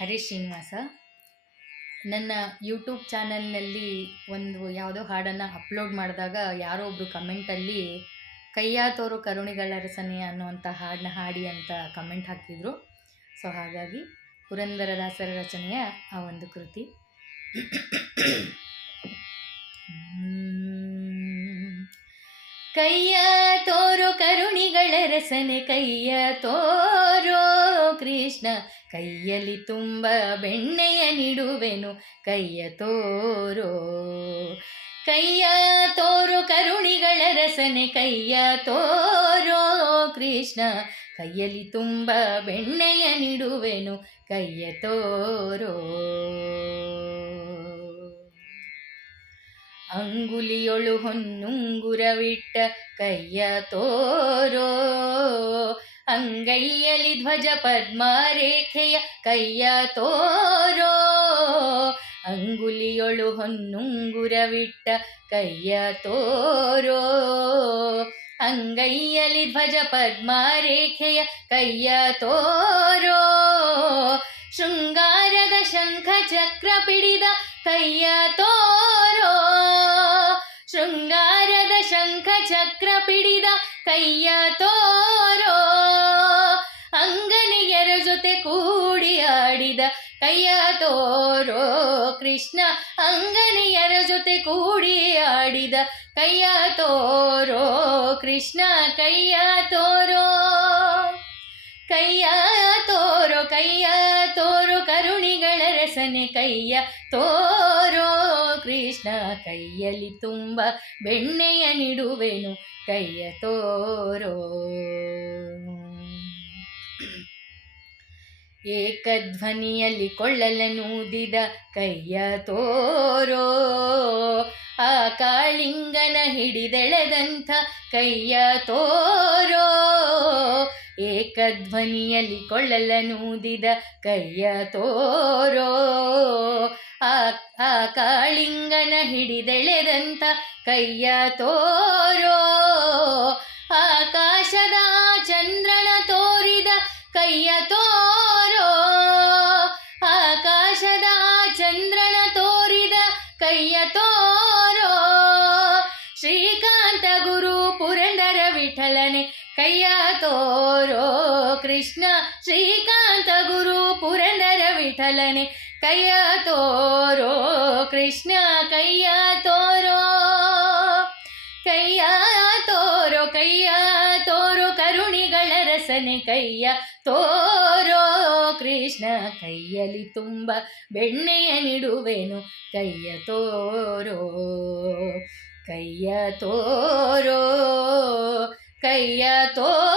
ಹರೀಶ್ ಶ್ರೀನಿವಾಸ ನನ್ನ ಯೂಟ್ಯೂಬ್ ಚಾನಲ್ನಲ್ಲಿ ಒಂದು ಯಾವುದೋ ಹಾಡನ್ನು ಅಪ್ಲೋಡ್ ಮಾಡಿದಾಗ ಯಾರೋ ಒಬ್ಬರು ಕಮೆಂಟಲ್ಲಿ ಕೈಯ ತೋರು ಕರುಣಿಗಳ ರಸನೆ ಅನ್ನುವಂಥ ಹಾಡನ್ನ ಹಾಡಿ ಅಂತ ಕಮೆಂಟ್ ಹಾಕಿದರು. ಸೊ, ಹಾಗಾಗಿ ಪುರಂದರದಾಸರ ರಚನೆಯ ಆ ಒಂದು ಕೃತಿ. ಕೈಯ ತೋರು ಕರುಣಿಗಳ ರಸನೆ ಕೈಯ ತೋರೋ ಕೃಷ್ಣ ಕೈಯಲ್ಲಿ ತುಂಬ ಬೆಣ್ಣೆಯ ನಿಡುವೆನು, ಕೈಯ ತೋರೋ. ಕೈಯ ತೋರು ಕರುಣಿಗಳ ರಸನೆ, ಕೈಯ ತೋರೋ ಕೃಷ್ಣ. ಕೈಯಲ್ಲಿ ತುಂಬ ಬೆಣ್ಣೆಯ ನಿಡುವೆನು, ಕೈಯ ತೋರೋ. ಅಂಗುಲಿಯೊಳು ಹೊನ್ನುಂಗುರವಿಟ್ಟ ಕೈಯ ತೋರೋ. ಅಂಗೈಯಲ್ಲಿ ಧ್ವಜ ಪದ್ಮ ರೇಖೆಯ ಕೈಯ ತೋರೋ. ಅಂಗುಲಿಯೊಳು ಹೊನ್ನುಂಗುರವಿಟ್ಟ ಕೈಯ ತೋರೋ. ಅಂಗೈಯಲ್ಲಿ ಧ್ವಜ ಪದ್ಮ ರೇಖೆಯ ಕೈಯ ತೋರೋ. ಶೃಂಗಾರದ ಶಂಖ ಚಕ್ರ ಪಿಡಿದ ಕೈಯ ತೋರೋ. ಶೃಂಗಾರದ ಶಂಖ ಚಕ್ರ ಪಿಡಿದ ಕೈಯ ತೋರೋ ಜೊತೆ ಕೂಡಿ ಆಡಿದ ಕೈಯ ತೋರೋ ಕೃಷ್ಣ ಅಂಗನಿಯರ ಜೊತೆ ಕೂಡಿ ಆಡಿದ ಕೈಯ ತೋರೋ ಕೃಷ್ಣ ಕೈಯ ತೋರೋ. ಕೈಯ ತೋರೋ ಕೈಯ ತೋರೋ ಕರುಣಿಗಳ ರಸನೆ ಕೈಯ ತೋರೋ. ಕೃಷ್ಣ ಕೈಯಲ್ಲಿ ತುಂಬ ಬೆಣ್ಣೆಯ ನಿಡುವೆನು ಕೈಯ ತೋರೋ. ಏಕಧ್ವನಿಯಲ್ಲಿ ಕೊಳ್ಳಲನೂದಿದ ಕೈಯ ತೋರೋ, ಆ ಕಾಳಿಂಗನ ಹಿಡಿದೆಳೆದಂಥ ಕೈಯ ತೋರೋ, ಏಕಧ್ವನಿಯಲ್ಲಿ ಕೊಳ್ಳಲನೂದಿದ ಕೈಯ ತೋರೋ, ಆ ಆ ಕಾಳಿಂಗನ ಹಿಡಿದೆಳೆದಂಥ ಕೈಯ ತೋರೋ, ಆಕಾಶದ ಚಂದ್ರನ ತೋರಿದ ಕೈಯ ತೋರೋ ಕೈಯ ತೋರೋ, ಶ್ರೀಕಾಂತ ಗುರು ಪುರಂದರ ವಿಠಲನೆ ಕೈಯ ತೋರೋ, ಕೃಷ್ಣ ಶ್ರೀಕಾಂತ ಗುರು ಪುರಂದರ ವಿಠಲನೆ ಕೈಯ ತೋರೋ, ಕೃಷ್ಣ ಕೈಯ ತೋರೋ ಕೈಯ ತೋರೋ ಕೈಯ ತೋರೋ ಕರುಣಿಗಳ ರಸನೆ ಕೈಯ ತೋರೋ ಕೃಷ್ಣ ಕೈಯಲ್ಲಿ ತುಂಬ ಬೆಣ್ಣೆಯ ನಿಡುವೆನು. ಕೈಯ ತೋರೋ ಕೈಯ ತೋರೋ ಕೈಯ ತೋರೋ